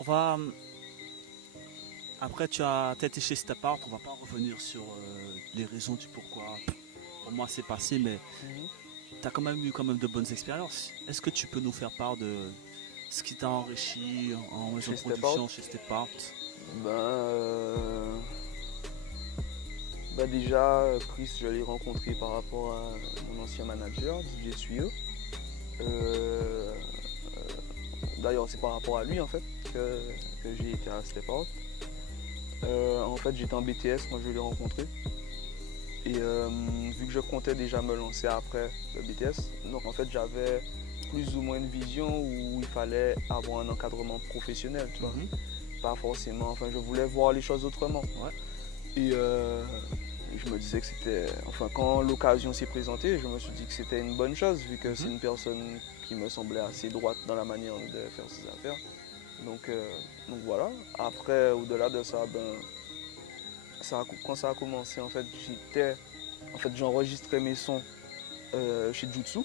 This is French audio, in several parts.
On va. Après, tu as été chez Step Art, on va pas revenir sur les raisons du pourquoi. Pour moi, c'est passé, mais tu as quand même eu de bonnes expériences. Est-ce que tu peux nous faire part de ce qui t'a enrichi en maison de Chez Step production Art, chez Step Art? ben, déjà, Chris, je l'ai rencontré par rapport à mon ancien manager, DJ Suyo. D'ailleurs, c'est par rapport à lui en fait que j'ai été à Step Art. En fait, j'étais en BTS quand je l'ai rencontré. Et vu que je comptais déjà me lancer après le BTS, donc en fait j'avais plus ou moins une vision où il fallait avoir un encadrement professionnel, tu vois. Pas forcément, enfin je voulais voir les choses autrement. Ouais. Et je me disais que c'était, enfin quand l'occasion s'est présentée, je me suis dit que c'était une bonne chose vu que c'est une personne qui me semblait assez droite dans la manière de faire ses affaires. Donc voilà. Après, au-delà de ça, quand ça a commencé, en fait, j'enregistrais mes sons chez Jutsu.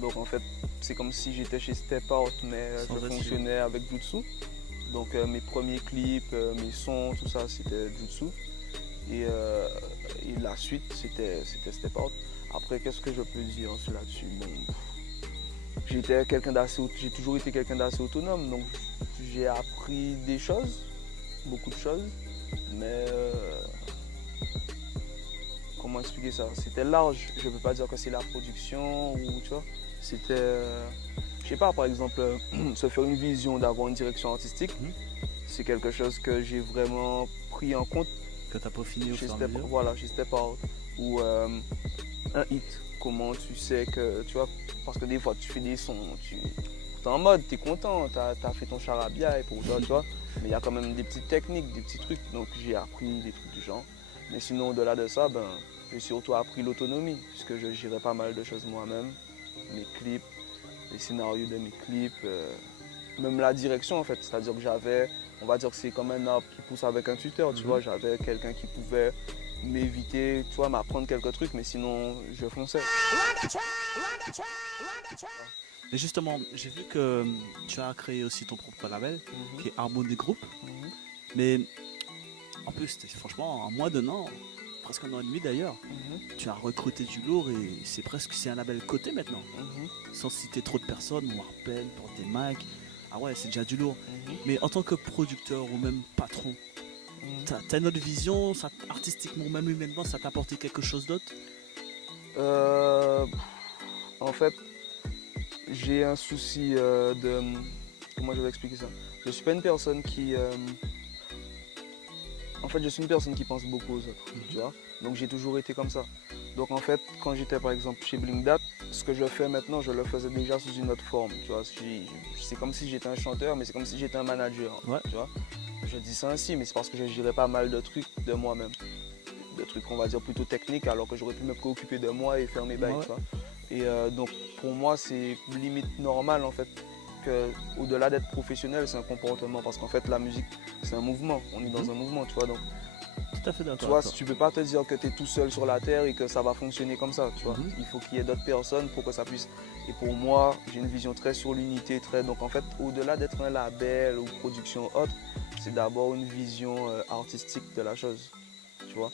Donc en fait, c'est comme si j'étais chez Step Out, mais Sans je essayer. fonctionnais avec Jutsu. Donc mes premiers clips, mes sons, tout ça, c'était Jutsu. Et la suite, c'était Step Out. Après, qu'est-ce que je peux dire là-dessus? Bon, j'ai toujours été quelqu'un d'assez autonome, donc j'ai appris des choses, beaucoup de choses, mais comment expliquer ça? C'était large. Je ne peux pas dire que c'est la production ou tu vois. C'était, je sais pas, par exemple, se faire une vision, d'avoir une direction artistique, c'est quelque chose que j'ai vraiment pris en compte Que tu as peaufiné au chez fur et à Step, mesure. voilà, chez Step Out. Ou un hit, comment tu sais que, tu vois, parce que des fois tu fais des sons, tu es en mode, tu es content, tu as fait ton charabia et pour toi, tu vois, mais il y a quand même des petites techniques, des petits trucs, donc j'ai appris des trucs du genre. Mais sinon, au-delà de ça, j'ai surtout appris l'autonomie, puisque je gérais pas mal de choses moi-même, mes clips, les scénarios de mes clips, même la direction en fait, c'est-à-dire que on va dire que c'est comme un arbre qui pousse avec un tuteur, tu vois, j'avais quelqu'un qui pouvait m'éviter, tu vois, m'apprendre quelques trucs, mais sinon je fonçais. Mais justement, j'ai vu que tu as créé aussi ton propre label, qui est Harmony Group. Mais en plus, franchement, en moins d'un an, presque un an et demi d'ailleurs, tu as recruté du lourd et c'est un label coté maintenant. Sans citer trop de personnes, Warpen, pour tes mics. Ah ouais, c'est déjà du lourd. Mais en tant que producteur ou même patron, t'as une autre vision, artistiquement ou même humainement, ça t'a apporté quelque chose d'autre? En fait, j'ai un souci de... Comment je vais expliquer ça? Je suis pas une personne qui... En fait, je suis une personne qui pense beaucoup aux autres, tu vois. Donc j'ai toujours été comme ça. Donc en fait, quand j'étais par exemple chez Blingdat, ce que je fais maintenant, je le faisais déjà sous une autre forme, tu vois. C'est comme si j'étais un chanteur, mais c'est comme si j'étais un manager, Ouais. tu vois. Je dis ça ainsi, mais c'est parce que je gérais pas mal de trucs de moi-même. Des trucs, on va dire, plutôt techniques, alors que j'aurais pu me préoccuper de moi et faire mes bails, Ouais. tu vois. Et donc pour moi, c'est limite normal en fait qu'au-delà d'être professionnel, c'est un comportement. Parce qu'en fait, la musique, c'est un mouvement. On est dans un mouvement, tu vois. Donc, Tout à fait tu d'accord. vois, tu peux pas te dire que tu es tout seul sur la terre et que ça va fonctionner comme ça, tu vois. Il faut qu'il y ait d'autres personnes pour que ça puisse. Et pour moi, j'ai une vision très sur l'unité, très. Donc en fait, au-delà d'être un label ou production autre, c'est d'abord une vision artistique de la chose, tu vois.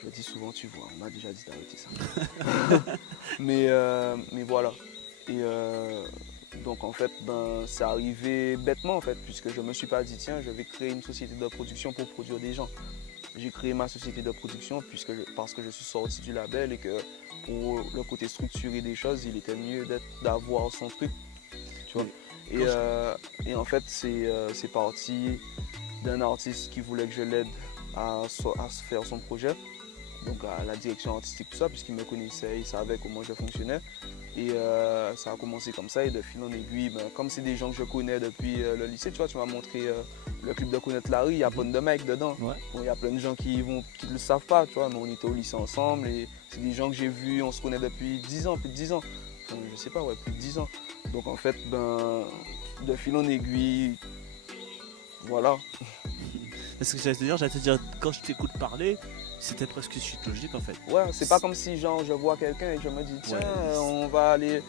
Je le dis souvent, tu vois, on m'a déjà dit d'arrêter ça. mais voilà. Et donc en fait, c'est arrivé bêtement en fait, puisque je me suis pas dit tiens, je vais créer une société de production pour produire des gens. J'ai créé ma société de production parce que je suis sorti du label et que pour le côté structuré des choses, il était mieux d'avoir son truc, tu vois. Et en fait, c'est parti d'un artiste qui voulait que je l'aide à faire son projet, donc à la direction artistique, tout ça, puisqu'il me connaissait, il savait comment je fonctionnais. Et ça a commencé comme ça, et de fil en aiguille, comme c'est des gens que je connais depuis le lycée, tu vois, tu m'as montré le clip de Connaître Larry, il y a plein de mecs dedans. Ouais. Bon, il y a plein de gens qui ne le savent pas, tu vois, mais on était au lycée ensemble, et c'est des gens que j'ai vus, on se connaît depuis 10 ans, plus de 10 ans. Enfin, je sais pas, ouais, plus de 10 ans. Donc en fait, de fil en aiguille, voilà. Parce que j'allais te dire, quand je t'écoute parler, c'était presque suite logique en fait. Ouais, c'est pas comme si genre je vois quelqu'un et je me dis tiens, on va aller.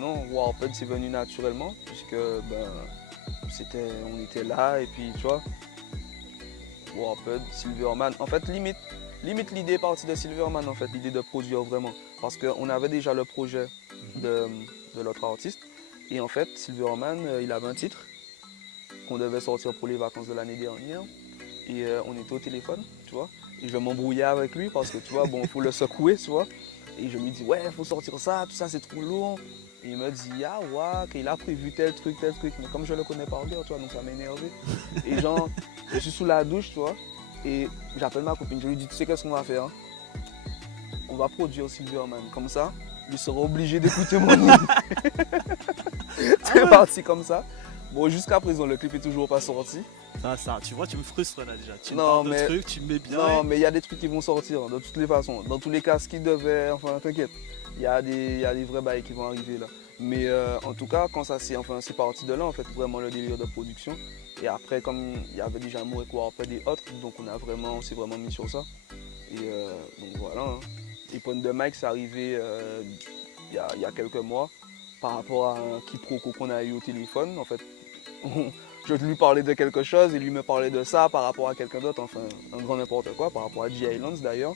non, Warped c'est venu naturellement, puisque ben, on était là, et puis tu vois, Warped, Silverman, en fait limite l'idée est partie de Silverman, en fait, l'idée de produire vraiment. Parce qu'on avait déjà le projet de l'autre artiste, et en fait Silverman, il avait un titre qu'on devait sortir pour les vacances de l'année dernière, et on était au téléphone, tu vois, et je m'embrouillais avec lui parce que tu vois, bon, faut le secouer, tu vois, et je lui dis ouais, faut sortir ça, tout ça c'est trop lourd. Et il me dit ah ouais, qu'il a prévu tel truc, mais comme je le connais par cœur, tu vois, donc ça m'a énervé. Et genre, je suis sous la douche, tu vois, et j'appelle ma copine, je lui dis tu sais qu'est-ce qu'on va faire, hein? On va produire Silverman, comme ça, il sera obligé d'écouter mon idée. C'est parti comme ça. Bon, jusqu'à présent, le clip est toujours pas sorti. Ça, tu vois, tu me frustres là déjà. Tu me Non, parles de trucs, tu me mets bien. Non, mais il y a des trucs qui vont sortir, de toutes les façons. Dans tous les cas, ce qui devait, enfin, t'inquiète, il y a des vrais bails qui vont arriver là. Mais en tout cas, quand ça c'est parti de là, en fait, vraiment le délire de production. Et après, comme il y avait déjà Amour et Warped et autres, donc on s'est vraiment mis sur ça. Et donc voilà. Hein. Et Point de Mike, c'est arrivé il y a quelques mois par rapport à un quiproquo qu'on a eu au téléphone. En fait, je lui parlais de quelque chose et lui me parlait de ça par rapport à quelqu'un d'autre, enfin un grand n'importe quoi, par rapport à G-Islands d'ailleurs,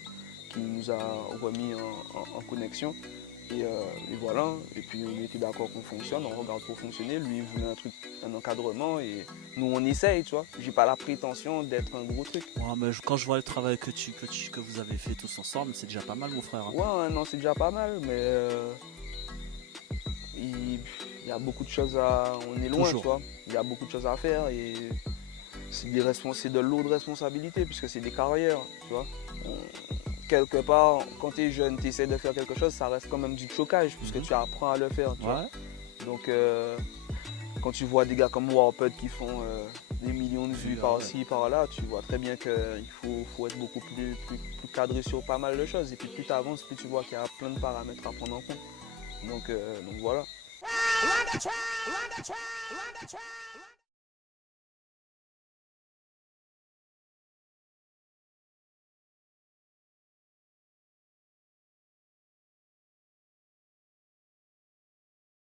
qui nous a remis en connexion. Et voilà, et puis on était d'accord qu'on fonctionne, on regarde pour fonctionner. Lui il voulait un encadrement et nous on essaye, tu vois. J'ai pas la prétention d'être un gros truc. Ouais, mais quand je vois le travail que vous avez fait tous ensemble, c'est déjà pas mal, mon frère. Hein. Ouais, non, c'est déjà pas mal, mais il y a beaucoup de choses on est loin, Toujours. tu vois. Il y a beaucoup de choses à faire et c'est de lourdes responsabilités puisque c'est des carrières, tu vois. Quelque part, quand tu es jeune, tu essaies de faire quelque chose, ça reste quand même du chocage puisque tu apprends à le faire, tu vois. Donc quand tu vois des gars comme Warped qui font des millions de vues par-ci, par-là, tu vois très bien qu'il faut être beaucoup plus cadré sur pas mal de choses. Et puis plus tu avances, plus tu vois qu'il y a plein de paramètres à prendre en compte. Donc voilà.